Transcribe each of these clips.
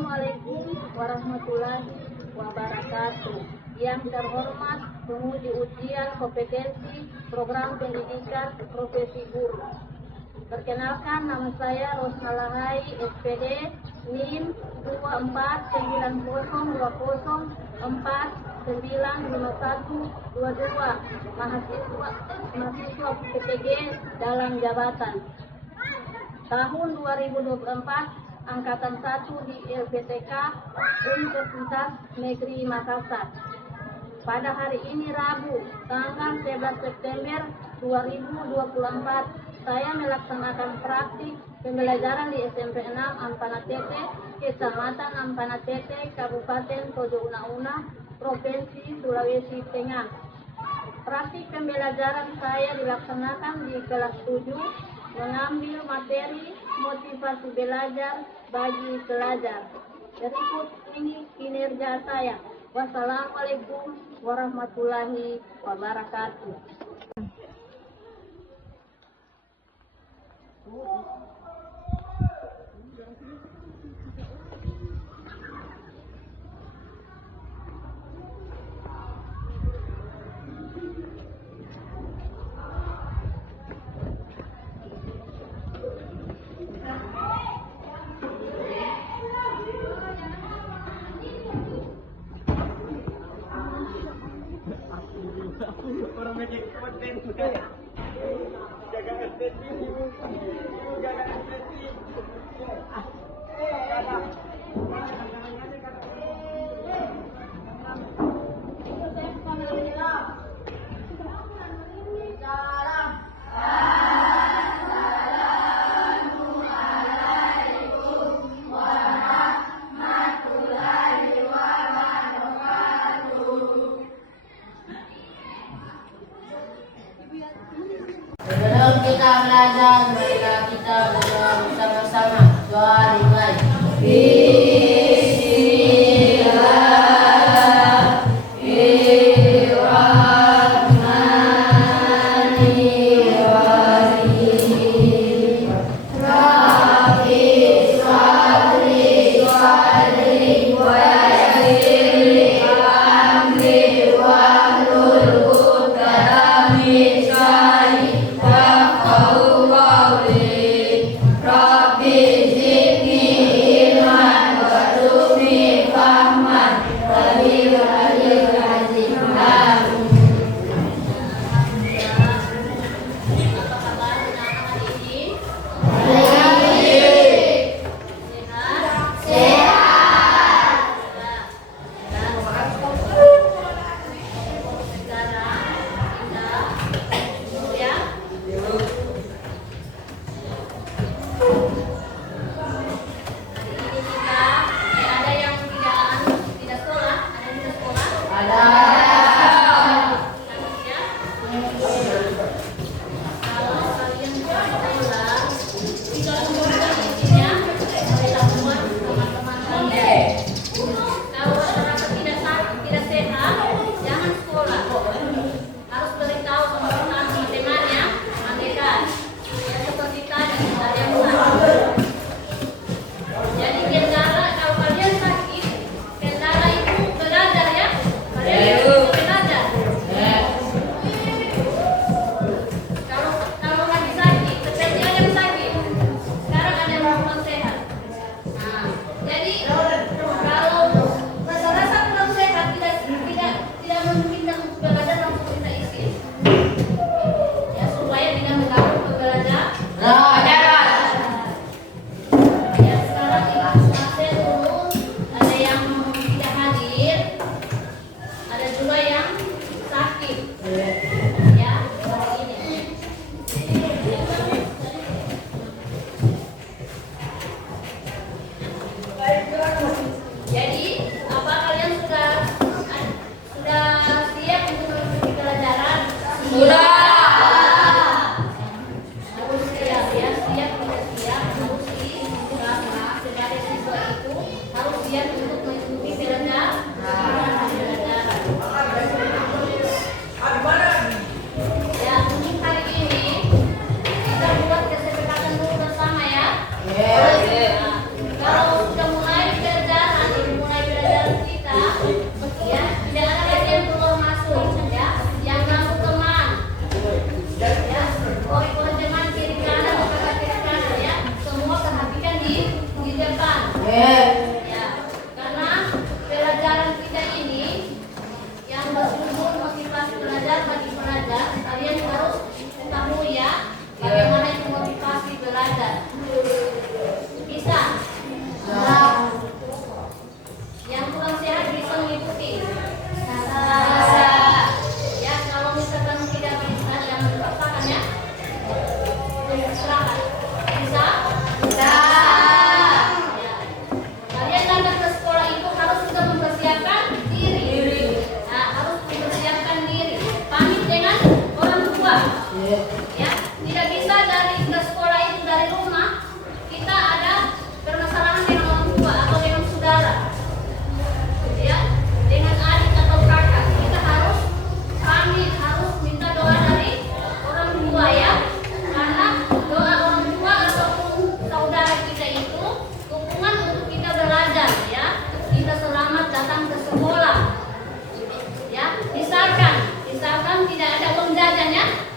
Assalamualaikum warahmatullahi wabarakatuh. Yang terhormat penguji ujian kompetensi program pendidikan profesi guru. Perkenalkan, nama saya Rosnalahai SPD NIM 249020495122, mahasiswa PPG dalam jabatan tahun 2024 angkatan 1 di LPTK Universitas Negeri Makassar. Pada hari ini Rabu tanggal 11 September 2024 saya melaksanakan praktik pembelajaran di SMP 6 Ampana Tete, Kecamatan Ampana Tete, Kabupaten Tojo Una-Una, Provinsi Sulawesi Tengah. Praktik pembelajaran saya dilaksanakan di kelas 7, mengambil materi motivasi belajar bagi pelajar. Berikut ini kinerja saya. Wassalamualaikum warahmatullahi wabarakatuh. Orang ngecek konten juga ya. Jaga estetik, jaga estetik. Sebelum kita belajar, marilah kita berdoa bersama-sama. Doa dimulai. Bismillahirrahmanirrahim. Rabbi sholli wa yassirli amri wahlul 'uqdatam min lisani yafqahu qawli. Rabbi zidni ilman warzuqni fahman Waliyul aliyyil azim. Amin. Kalau sudah mulai kerja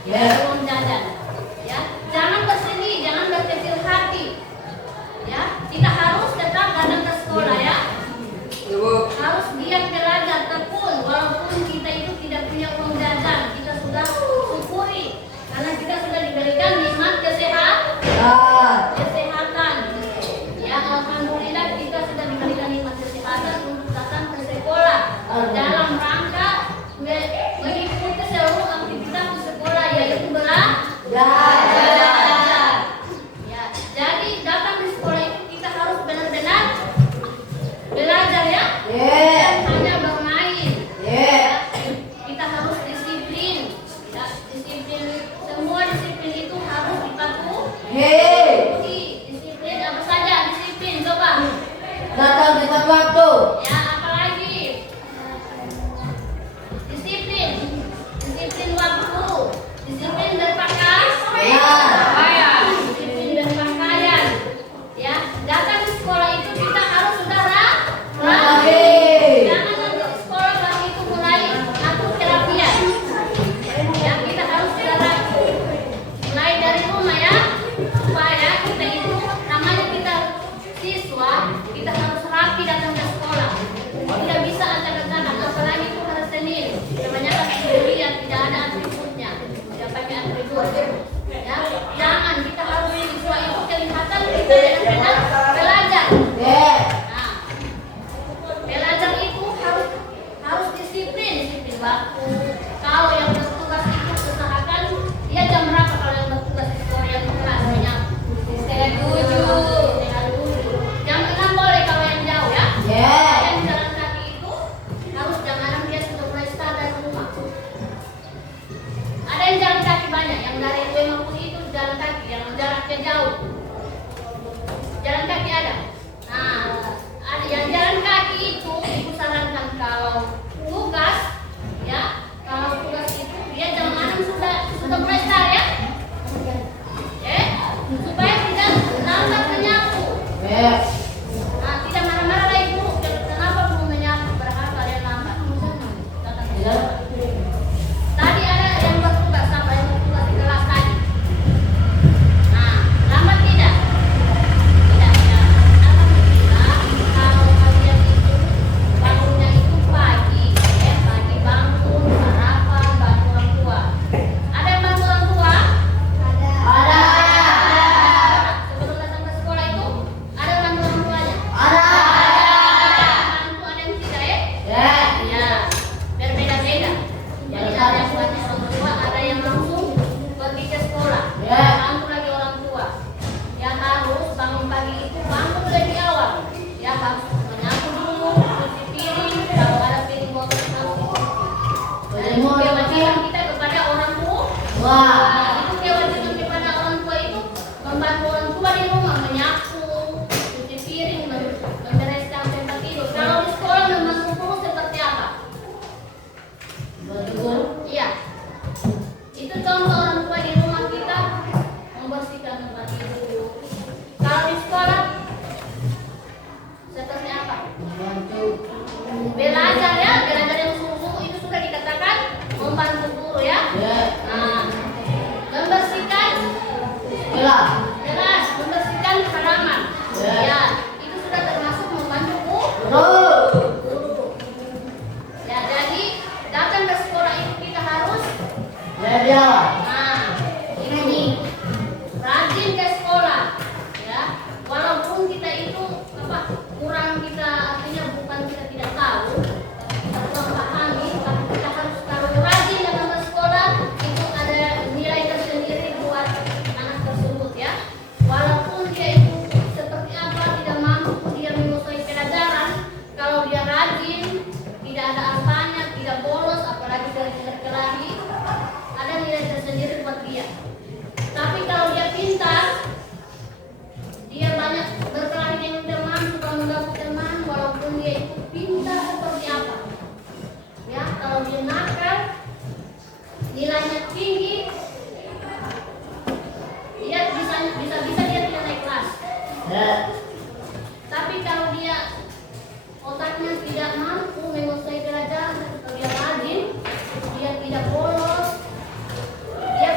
Ya. uang jajan. Ya, jangan bersedih, jangan berkecil hati. Ya, kita harus tetap datang ke sekolah ya. Harus giat belajar tekun walaupun kita itu tidak punya uang jajan, kita sudah syukuri karena kita sudah diberikan nikmat kesehatan. Ya, alhamdulillah kita sudah diberikan nikmat kesehatan untuk datang ke sekolah dalam rangka mengikuti seluruh aktivitas di sekolah yaitu belajar. Ya, jadi datang di sekolah itu kita harus benar-benar belajar ya. Bukan hanya bermain. Ya, kita harus disiplin. Ya, disiplin, semua disiplin itu harus dipatuhi. Disiplin apa saja disiplin coba. Datang tepat waktu. Ya, apalagi disiplin, disiplin waktu, disiplin berpakaian, disiplin berpakaian. Ya, datang di sekolah itu kita harus sudah rapi. Jangan nanti di sekolah baru itu mulai atur kerapian. Ya, kita harus sudah rapi. Mulai dari rumah ya, supaya kita itu namanya kita siswa, kita harus rapi datang ke sekolah. Tidak bisa acak-acakan, apalagi itu hari Senin. Kebanyakan kuliah tidak ada atributnya, tidak pakai atribut. Ya, jangan, kita harus siswa itu kelihatan kita benar-benar belajar. Nah, belajar itu harus disiplin waktu. Kalau yang bertugas itu usahakan dia jam berapa kalau yang bertugas di sekolah yang kelasnya? Setengah 7. Jam 6 boleh kalau yang jauh ya. Yang jalan kaki itu harus jam 6 dia sudah mulai start dari rumah. Ada yang jalan kaki banyak, yang dari 50 itu jalan kaki, yang jaraknya jauh. Jalan kaki ada. Nah, ada yang jalan kaki itu ibu sarankan kalau tugas ya, kalau tugas itu dia jam 6 sudah mulai start ya. Supaya tidak lambat menyapu. Nah, tidak marah-marah lagi guru. Kenapa belum menyapu? Berapa kalian lambat? Tadi ada yang bertugas, apa yang bertugas di kelas tadi? Nah, lambat tidak? Tidak ya. Alhamdulillah kalau kalian itu bangunnya itu pagi, ya pagi bangun, sarapan, bantu orang tua. Ada yang bantu orang tua? Sebelum datang ke sekolah itu ada bantu orang tuanya? Bantu ada yang tidak ya? Ya, berbeda-beda. Jadi ada yang bantu orang tua, ada yang langsung pergi ke sekolah. Bantu lagi orang tua. Ya harus bangun pagi itu bangun lebih awal. Ya harus menyapu dulu, cuci piring, kalau ada piring botol harus dicuci. Dan itu kewajiban kita kepada orang tua. Nah, itu kewajiban kepada orang tua itu membantu orang tua di rumah menyapu, cuci piring, membereskan tempat tidur. Kalau di sekolah membantu guru seperti apa? Iya. Itu contoh orang tua di rumah kita membersihkan tempat tidur. Kalau di sekolah seperti apa? Belajar ya, belajar yang sungguh itu sudah dikatakan membantu guru ya. Nah, membersihkan kelas, membersihkan halaman. Ya, itu sudah termasuk membantu guru. Ya, jadi datang ke sekolah itu kita harus ini rajin ke sekolah ya. Walaupun kita itu kurang, kita artinya bukan kita tidak tahu, kita kurang pahami, tapi kita harus tahu rajin datang ke sekolah itu ada nilai tersendiri buat anak tersebut ya. Walaupun dia itu seperti apa tidak mampu dia menguasai pelajaran, kalau dia rajin, tidak ada apanya, tidak bolos, apalagi berkelahi, ada nilai tersendiri buat dia. Tapi kalau dia pintar, dia banyak berkelahi dengan teman, suka mengganggu teman, walaupun dia itu pintar seperti apa. Ya, kalau dia nakal, nilainya tinggi, dia bisa dia tidak naik kelas. Tapi kalau dia otaknya tidak mampu menguasai pelajaran, atau dia rajin, dia tidak bolos, dia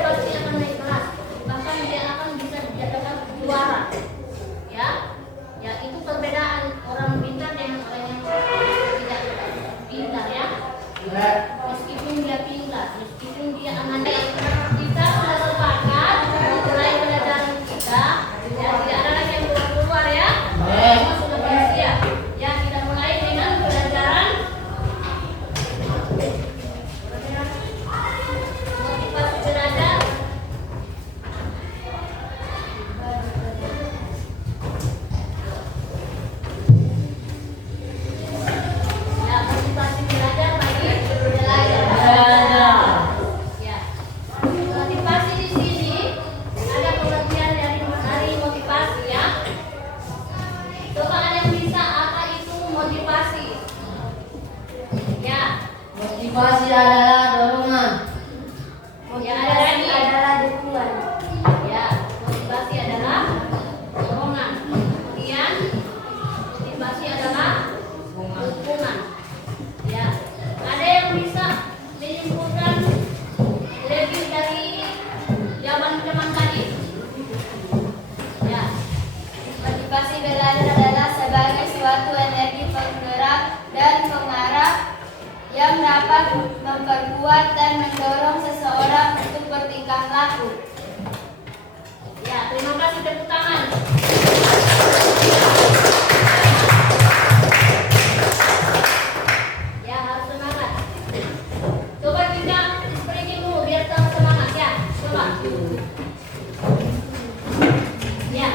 yang dapat memperkuat dan mendorong seseorang untuk bertingkah laku. Ya, terima kasih, tepuk tangan. Ya, harus semangat. Coba kita speaking dulu biar tambah semangat ya. Coba. Ya.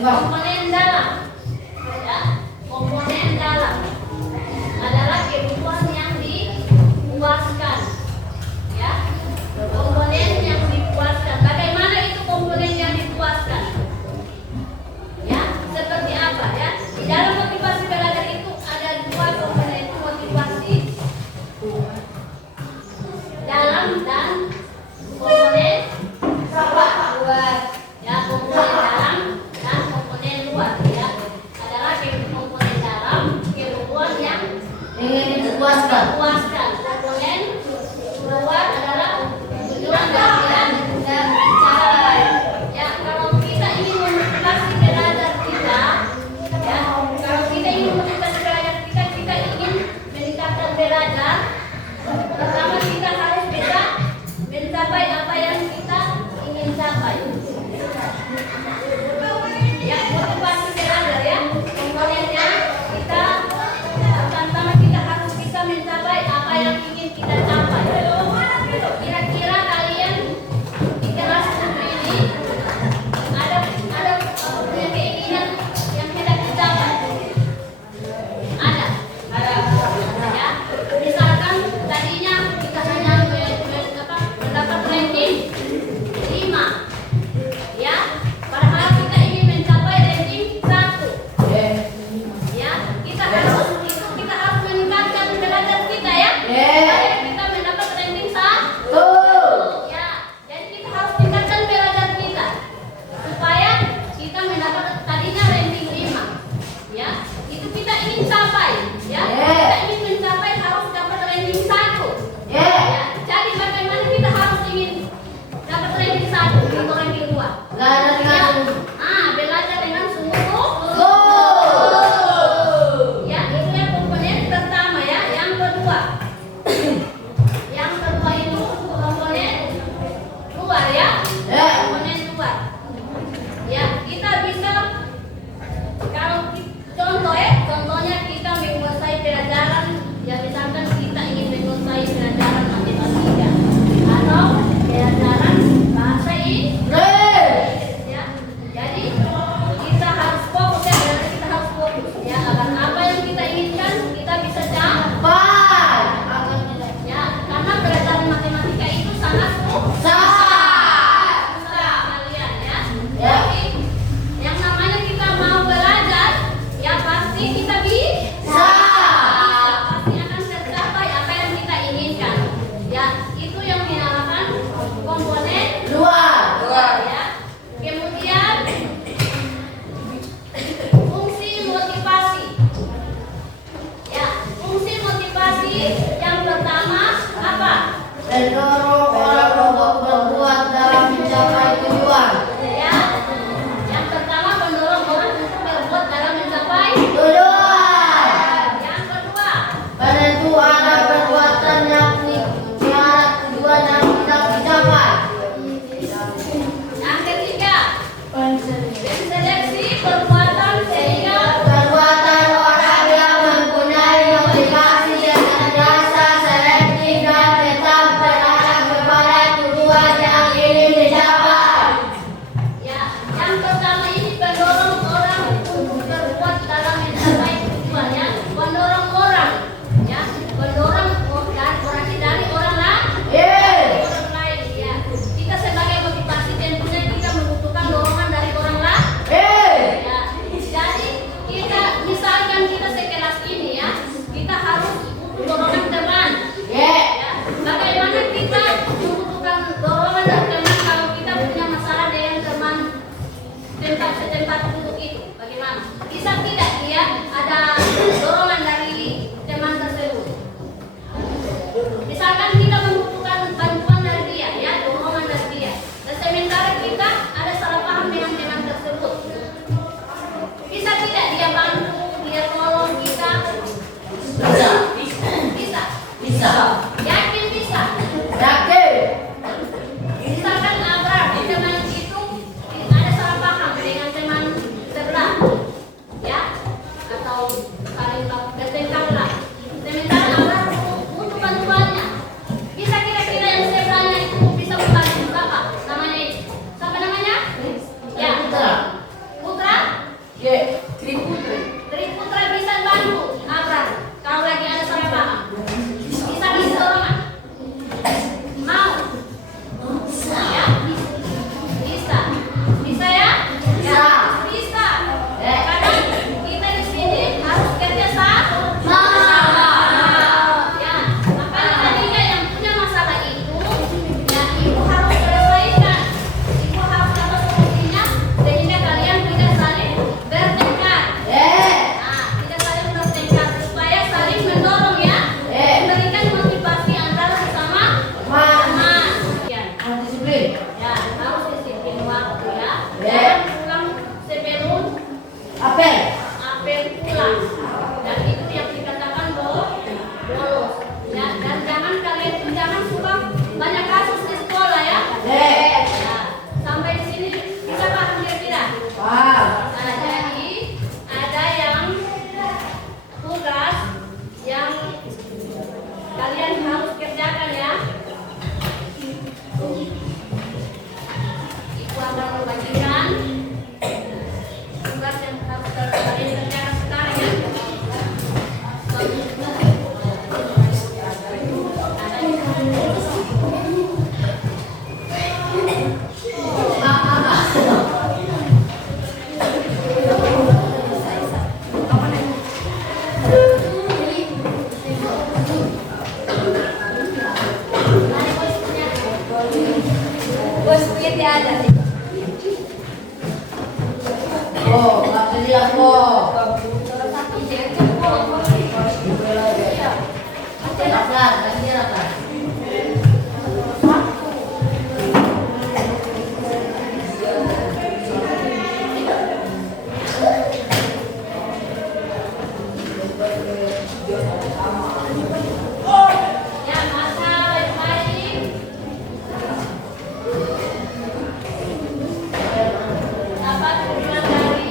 Komponen dalam, ya, komponen dalam adalah kebutuhan yang dipuaskan, ya, komponen yang dipuaskan. Bagaimana itu komponen yang dipuaskan? Ya, seperti apa ya? Di dalam motivasi belajar itu ada dua komponen, itu motivasi dalam dan komponen luar. Ya, komponen dalam dan komponen luar ya adalah komponen dalam kebutuhan yang ingin dipuaskan. Komponen luar adalah tujuan dan cara. Ya, kalau kita ingin memotivasi belajar kita, ya, kalau kita ingin memotivasi belajar kita ingin meningkatkan belajar. Pertama kita harus bisa mencapai apa yang kita ingin capai. mendorong orang untuk berbuat dalam mencapai tujuan. Ya. Yang pertama mendorong orang untuk berbuat dalam mencapai. Tujuan. Yang kedua, Penentuan perbuatan yang syarat tujuan yang tidak dicapai. yang ketiga, seleksi perbuatan sehingga Perbuatan orang yang mempunyai motivasi yang senantiasa selektif dan tetap terarah kepada tujuan yang ingin dicapai. ya, yang pertama ini mendorong orang untuk berbuat dalam mencapai tujuannya, mendorong orang, ya, mendorong dan berarti dari orang lain. Yes. Orang lain, ya. Kita sebagai motivasi tentunya kita membutuhkan dorongan dari orang lain. Yes. Ya, jadi kita misalkan kita sekelas ini ya, kita harus butuh dorongan teman. Yes. Ya, bagaimana kita membutuhkan dorongan dari teman kalau kita punya masalah dengan teman setempat duduk itu? Bagaimana? Bisa tidak ya ada dorongan dari teman tersebut? Misalkan kita membutuhkan bantuan dari dia, ya, dorongan dari dia. Dan sementara kita ada salah paham dengan teman tersebut. Bisa tidak dia bantu, dia tolong kita? Bisa. Bisa. Bisa. Yakin bisa? Yakin. Misalkan berarti teman itu ada salah paham dengan teman sebelah, ya, atau saling bertengkar lah. Sementara Abrar butuh bantuannya. Bisa kira-kira yang sebelahnya itu bisa membantu siapa? Namanya ini. Siapa namanya? Ya. Putra. Putra? Yes. Triputri. Triputra bisa bantu Abrar kalau lagi ada salah paham. Bisa kasih dorongan. Mau? Ya? Bisa. Bisa ya? Bisa. Bisa. Ya. Kadang kita di sini harus kerja sama. Ya, makanya tadinya yang punya masalah itu, ya ibu harus selesaikan. Ibu harus dapat solusinya sehingga kalian tidak saling bertengkar. Yes. Nah, tidak saling bertengkar supaya saling mendorong ya, memberikan motivasi antara sesama teman. Ya, Disiplin. ya harus disiplin waktu ya. Ya. Jangan pulang sebelum Apel. apel pulang. Dan itu yang dikatakan bolos. Ya, dan jangan suka banyak kasus di sekolah ya. Yes. Ya, sampai di sini bisa paham kira-kira. Paham. Nah, jadi ada yang tugas yang kalian harus kerjakan ya. Ibu akan membagikan tugas yang harus kalian kerjakan sekarang ya. Bos punya tiada. Oh, nggak lihat kok. Satu jangan cukup. Lapar, lagi lapar. Ya, masa baik-baik. Dapat tujuan dari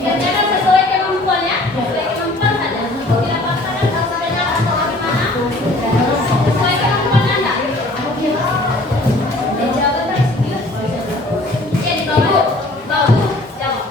Dikerjakan sesuai kemampuan ya, sesuai kemampuan saja. Tidak paksakan kalau sudah atau bagaimana. Sesuai kemampuan Anda. Jadi bagus, jawab.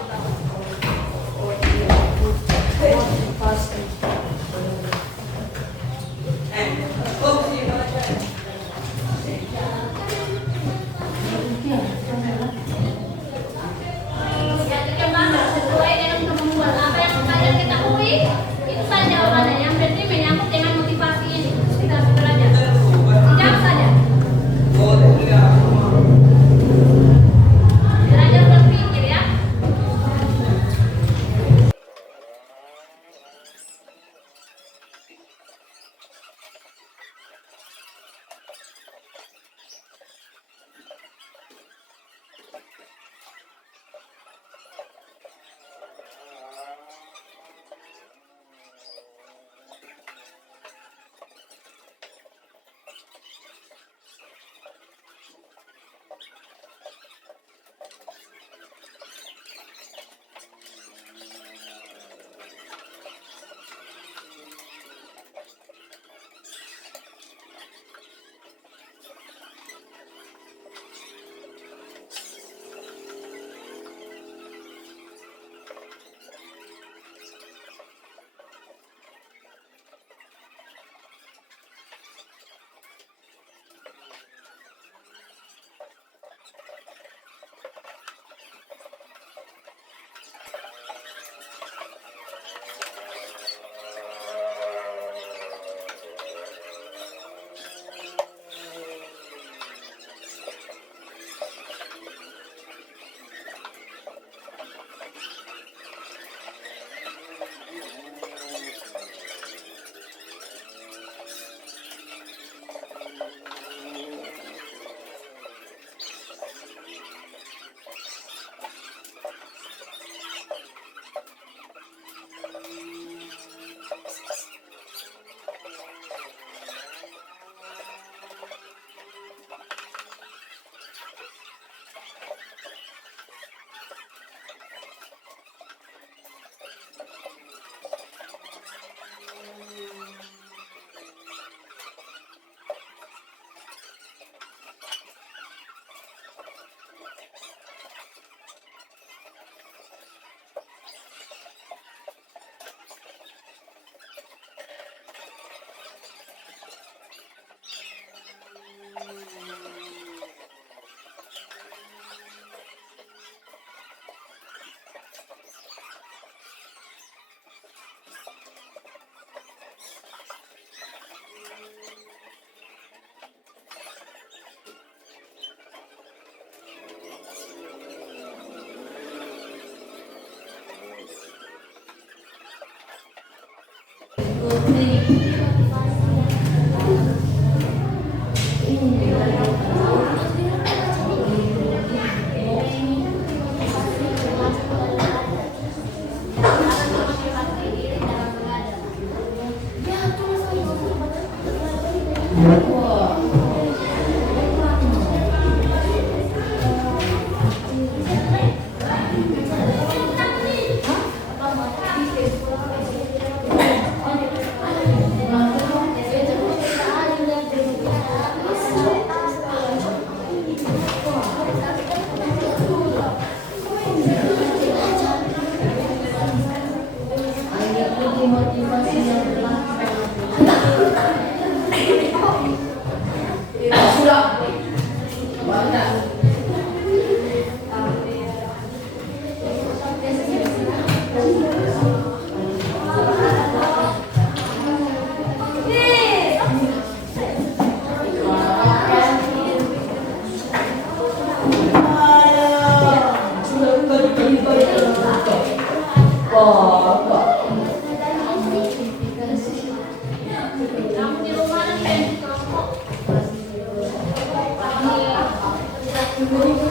Ya, dikembangkan sesuai dengan kemampuan apa yang kalian ketahui. Itu saja jawabannya. Yang penting menyangkut dengan motivasi ini. Kita harus belajar. Jawab saja. Belajar berpikir ya. Kamu di rumah nanti kelompok. Sudah?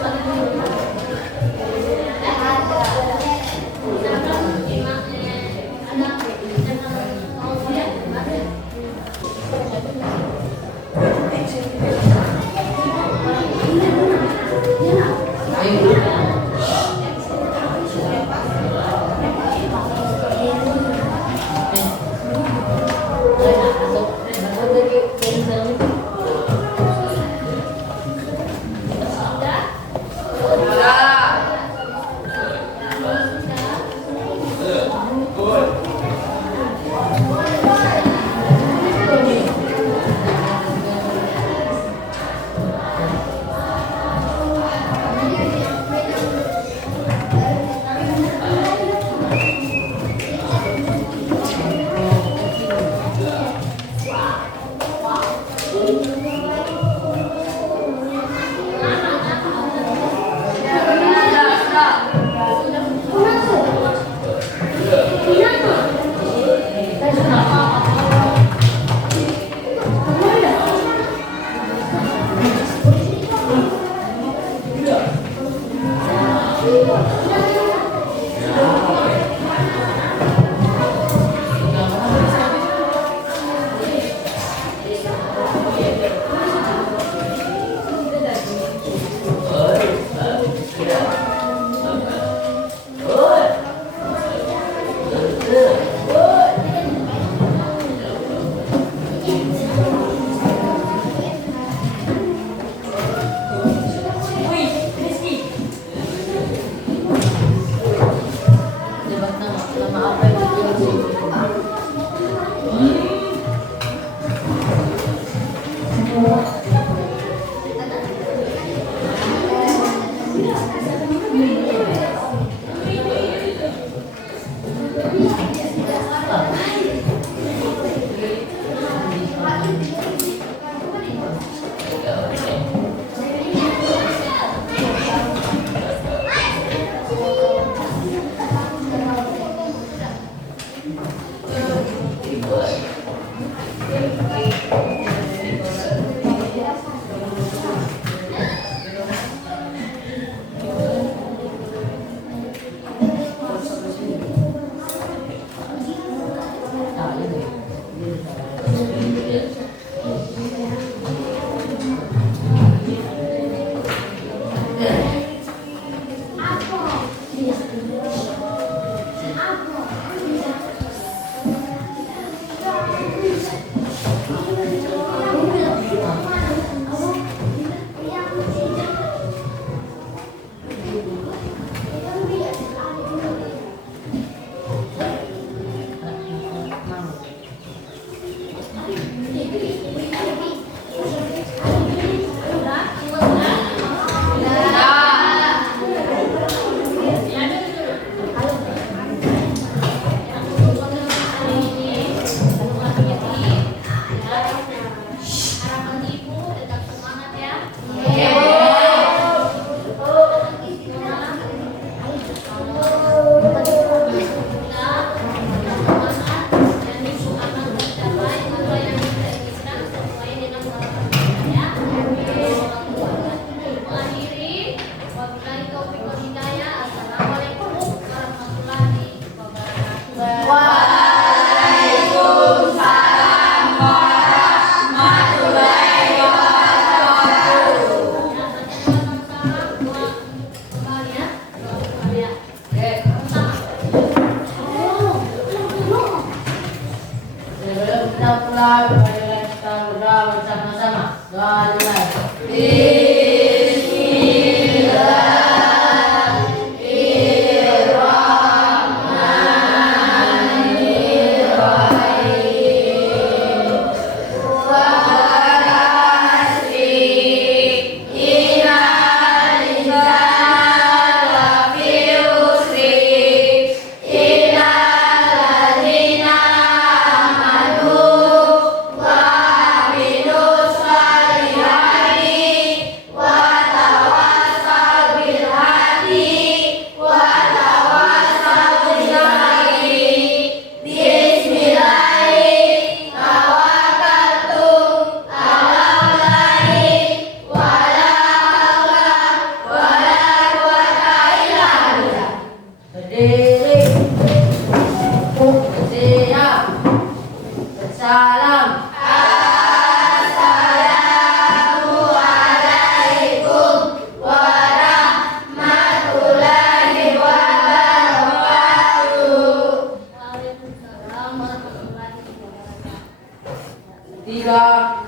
juga